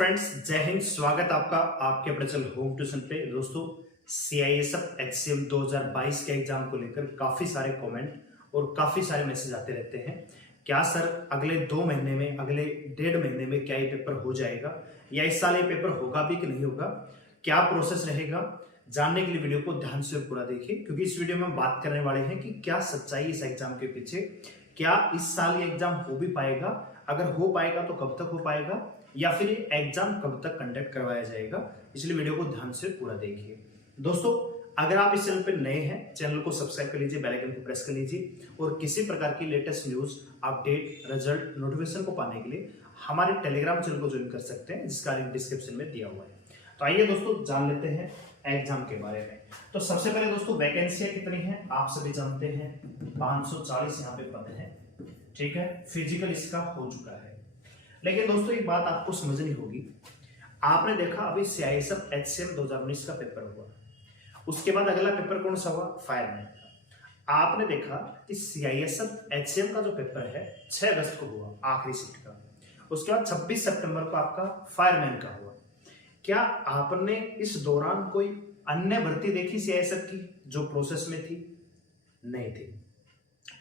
Friends, जय हिंद। स्वागत आपका आपके अपने चैनल होम ट्यूशन पे। दोस्तों, सीआईएसएफ एचसीएम 2022 के एग्जाम को लेकर काफी सारे कमेंट और काफी सारे मैसेज आते रहते हैं। क्या सर अगले 2 महीने में, अगले 1.5 महीने में क्या ये पेपर हो जाएगा, या इस साल ये पेपर होगा भी कि नहीं होगा, क्या प्रोसेस रहेगा, जानने के लिए वीडियो को ध्यान से पूरा देखिए, क्योंकि इस वीडियो में हम बात करने वाले हैं कि क्या सच्चाई इस एग्जाम के पीछे, क्या इस साल ये एग्जाम हो भी पाएगा, अगर हो पाएगा तो कब तक हो पाएगा, या फिर एग्जाम कब तक कंडक्ट करवाया जाएगा। इसलिए वीडियो को ध्यान से पूरा देखिए। दोस्तों, अगर आप इस चैनल पर नए हैं, चैनल को सब्सक्राइब कर लीजिए, बेल आइकन को प्रेस कर लीजिए, और किसी प्रकार की latest news, update, result, notification को पाने के लिए हमारे टेलीग्राम चैनल को ज्वाइन कर सकते हैं, जिसका लिंक डिस्क्रिप्शन में दिया हुआ है। तो आइए दोस्तों, जान लेते हैं एग्जाम के बारे में। तो सबसे पहले दोस्तों, वैकेंसियां कितनी हैं आप सभी जानते हैं। 540 यहाँ पे पद है, ठीक है। फिजिकल इसका हो चुका है। लेकिन दोस्तों, एक बात आपको समझनी होगी। आपने देखा अभी सीआईएसएफ एचसीएम 2019 का पेपर हुआ, उसके बाद अगला पेपर कौन सा हुआ, फायरमैन का। आपने देखा कि सीआईएसएफ एचसीएम का जो पेपर है 6 अगस्त को हुआ, आखिरी सीट का। उसके बाद 26 सितंबर को आपका फायरमैन का हुआ। क्या आपने इस दौरान कोई अन्य भर्ती देखी सीआईएसएफ की जो प्रोसेस में थी? नहीं थी।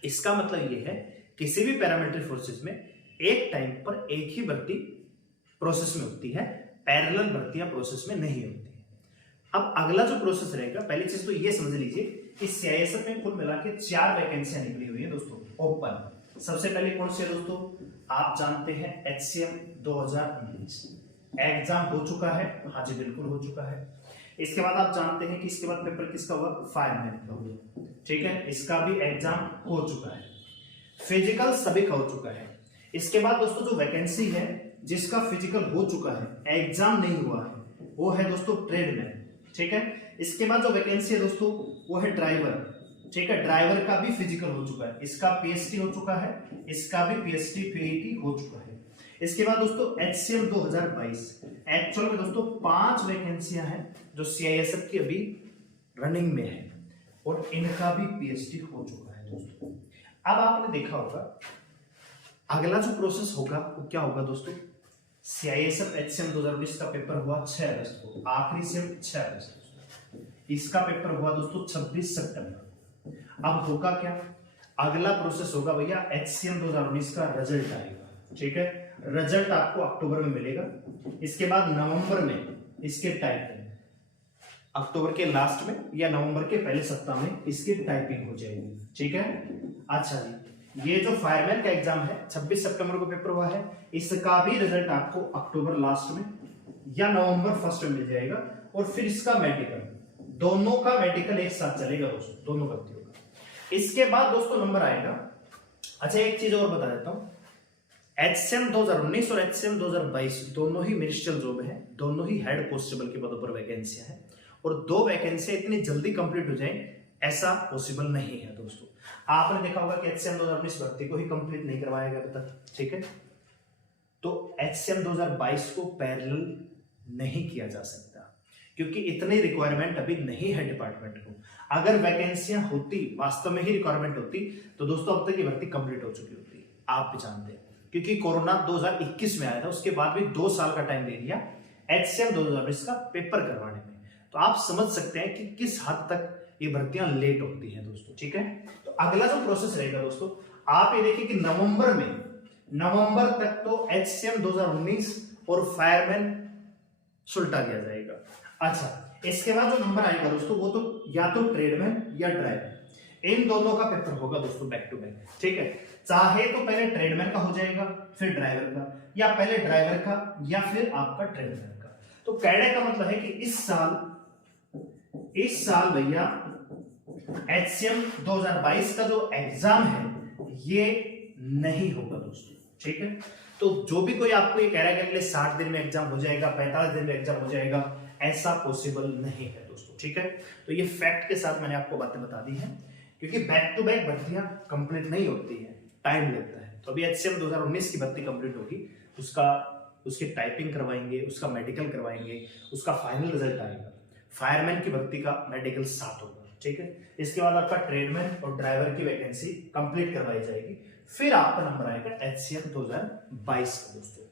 इसका मतलब यह है किसी भी पैरामिलिट्री फोर्सेस में एक टाइम पर एक ही भर्ती प्रोसेस में होती है, पैरेलल भर्तियां प्रोसेस में नहीं होती है। अब अगला जो प्रोसेस रहेगा, पहली चीज तो ये समझ लीजिए कि सीआईएसएफ में कुल मिला के 4 वैकेंसियां निकली हुई है दोस्तों, ओपन। सबसे पहले कौन सी है दोस्तों, आप जानते हैं एचसीएम 2019 एग्जाम हो चुका है। हाँ जी, बिल्कुल हो चुका है। इसके बाद आप जानते हैं कि इसके बाद पेपर किसका हुआ, फायरमैन का हुआ, ठीक है। इसका भी एग्जाम हो चुका है। फिजिकल सभी का हो चुका है। इसके बाद दोस्तों, जो वैकेंसी है जिसका फिजिकल हो चुका है, एग्जाम नहीं हुआ है, वो है दोस्तों ट्रेडमैन, ठीक है। इसके बाद जो वैकेंसी है दोस्तों, वो है ड्राइवर, ठीक है। ड्राइवर का भी फिजिकल हो चुका है, इसका पीएचडी हो चुका है, इसका भी पीएचडी पीईटी हो चुका है। इसके बाद दोस्तों, एचसीएम 2022 एक्चुअल में दोस्तों 5 वैकेंसियां हैं जो सीआईएसएफ की अभी रनिंग में है, और इनका भी पीएचडी हो चुका है दोस्तों। अब आपने देखा होगा अगला जो प्रोसेस होगा वो क्या होगा दोस्तों। सीआईएसएफ एचसीएम 2019 का पेपर हुआ 6 अगस्त को, आखिरी सेम 6 अगस्त। इसका पेपर हुआ दोस्तों 26 सितंबर। अब होगा क्या, अगला प्रोसेस होगा भैया एचसीएम 2019 का रिजल्ट आएगा, ठीक है। रिजल्ट आपको अक्टूबर में मिलेगा। इसके बाद नवंबर में इसके टाइपिंग, अक्टूबर के लास्ट में या नवंबर के पहले सप्ताह में इसकी टाइपिंग हो जाएगी, ठीक है। अच्छा जी, ये जो फायरमैन का एग्जाम है 26 सितंबर को पेपर हुआ है, इसका भी रिजल्ट आपको अक्टूबर लास्ट में या नवंबर फर्स्ट में मिल जाएगा। और फिर इसका मेडिकल, दोनों का मेडिकल एक साथ चलेगा दोस्तों, दोनों भर्तियों का। इसके बाद दोस्तों नंबर आएगा। अच्छा, एक चीज और बता देता हूं, एचसीएम 2019 और एचसीएम 2022 दोनों ही मिनिस्ट्रियल जॉब है, दोनों ही हेड कांस्टेबल के पदों पर वैकेंसियां हैं, और 2 वैकेंसियां इतनी जल्दी कंप्लीट हो जाए ऐसा पॉसिबल नहीं है दोस्तों। आपने देखा होगा कि एचसीएम 2019 भर्ती को ही कंप्लीट नहीं करवाया गया अभी तक, ठीक है। तो एचसीएम 2022 को पैरेलल नहीं किया जा सकता, क्योंकि इतनी रिक्वायरमेंट अभी नहीं है डिपार्टमेंट को। अगर वैकेंसियां होती, वास्तव में ही रिक्वायरमेंट होती, तो दोस्तों अब तक ये भर्ती कंप्लीट हो चुकी होती, आप भी जानते हैं। क्योंकि कोरोना 2021 में आया था, उसके बाद भी 2 साल का टाइम दे दिया एचसीएम 2019 का पेपर करवाने में। तो आप समझ सकते हैं कि किस हद तक ये भर्तियां लेट होती हैं दोस्तों, ठीक है। तो अगला जो प्रोसेस रहेगा दोस्तों, आप ये देखिए कि नवंबर तक तो एचसीएम 2019 और फायरमैन सुलटा दिया जाएगा। अच्छा, इसके बाद जो नंबर आएगा दोस्तों, वो तो या तो ट्रेडमैन या ड्राइवर, इन दोनों का पेपर होगा दोस्तों बैक टू बैक, ठीक है। चाहे तो पहले ट्रेडमैन का हो जाएगा, फिर ड्राइवर का, या पहले ड्राइवर का या फिर आपका ट्रेडमैन का। तो कहने का मतलब है कि इस साल भैया एचसीएम 2022 का जो एग्जाम है ये नहीं होगा दोस्तों, ठीक है। तो जो भी कोई आपको ये कह रहा है कि अगले 60 दिन में एग्जाम हो जाएगा, 45 दिन में एग्जाम हो जाएगा, ऐसा पॉसिबल नहीं है दोस्तों, ठीक है। तो ये फैक्ट के साथ मैंने आपको बातें बता दी हैं, क्योंकि बैक टू बैक भर्तियां कंप्लीट नहीं होती है, टाइम लगता है। तो अभी एचसीएम 2019 की भर्ती कंप्लीट होगी, उसकी टाइपिंग करवाएंगे, उसका मेडिकल करवाएंगे, उसका फाइनल रिजल्ट आएगा। फायरमैन की भर्ती का मेडिकल साथ होगा, ठीक है। इसके बाद आपका ट्रेडमैन और ड्राइवर की वैकेंसी कंप्लीट करवाई जाएगी, फिर आपका नंबर आएगा एचसीएम 2022 का दोस्तों।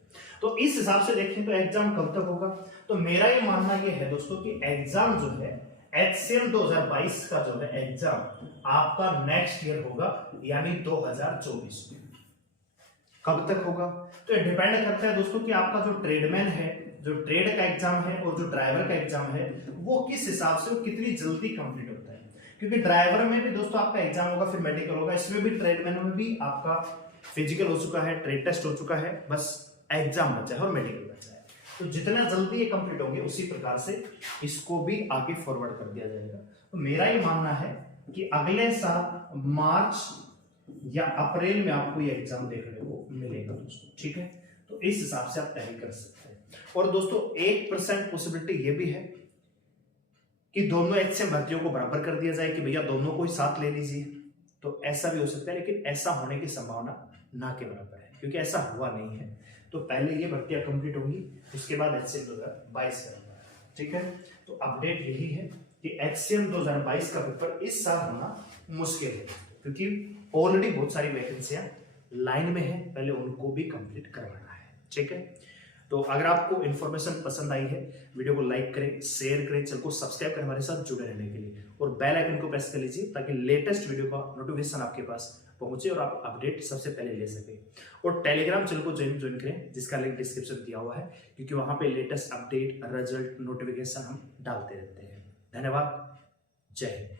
तो इस हिसाब से देखें तो एग्जाम कब तक होगा, तो मेरा ये मानना ये है दोस्तों कि एग्जाम जो है HCM 2022 का जो है एग्जाम आपका नेक्स्ट ईयर होगा, यानी 2024 में। कब तक होगा, तो ये डिपेंड करता है दोस्तों कि आपका जो ट्रेडमैन है, जो ट्रेड का एग्जाम है और जो ड्राइवर का एग्जाम है वो किस हिसाब से, कितनी जल्दी कंप्लीट होता है। क्योंकि ड्राइवर में भी दोस्तों आपका एग्जाम होगा, फिर मेडिकल होगा, इसमें भी ट्रेडमैन में भी आपका फिजिकल हो चुका है, ट्रेड टेस्ट हो चुका है, बस एग्जाम बचा है और मेडिकल बचा है। तो जितना जल्दी ये कंप्लीट होंगे उसी प्रकार से इसको भी आगे फॉरवर्ड कर दिया जाएगा। तो मेरा ये मानना है कि अगले साल मार्च या अप्रैल में आपको ये एग्जाम देखने को मिलेगा दोस्तों, ठीक है। तो इस हिसाब से आप तैयारी कर सकते हैं। और दोस्तों 1% पॉसिबिलिटी ये भी है कि दोनों HCM भर्तियों को बराबर कर दिया जाए कि भैया दोनों को ही साथ ले लीजिए, तो ऐसा भी हो सकता है, लेकिन ऐसा होने की संभावना ना के बराबर है, क्योंकि ऐसा हुआ नहीं है। तो पहले ये भर्तियां कंप्लीट होंगी, उसके बाद HCM 2022 करेंगे, ठीक है। तो अपडेट यही है कि HCM 2022 का पेपर इस साल होना मुश्किल है, क्योंकि ऑलरेडी बहुत सारी वैकेंसियां लाइन में है, पहले उनको भी कंप्लीट करवाना है, ठीक है। तो अगर आपको इन्फॉर्मेशन पसंद आई है, वीडियो को लाइक करें, शेयर करें, चैनल को सब्सक्राइब करें हमारे साथ जुड़े रहने के लिए, और बेल आइकन को प्रेस कर लीजिए ताकि लेटेस्ट वीडियो का नोटिफिकेशन आपके पास पहुंचे और आप अपडेट सबसे पहले ले सके। और टेलीग्राम चैनल को ज्वाइन करें, जिसका लिंक डिस्क्रिप्शन दिया हुआ है, क्योंकि वहां पे लेटेस्ट अपडेट, रिजल्ट, नोटिफिकेशन हम डालते रहते हैं। धन्यवाद, जय हिंद।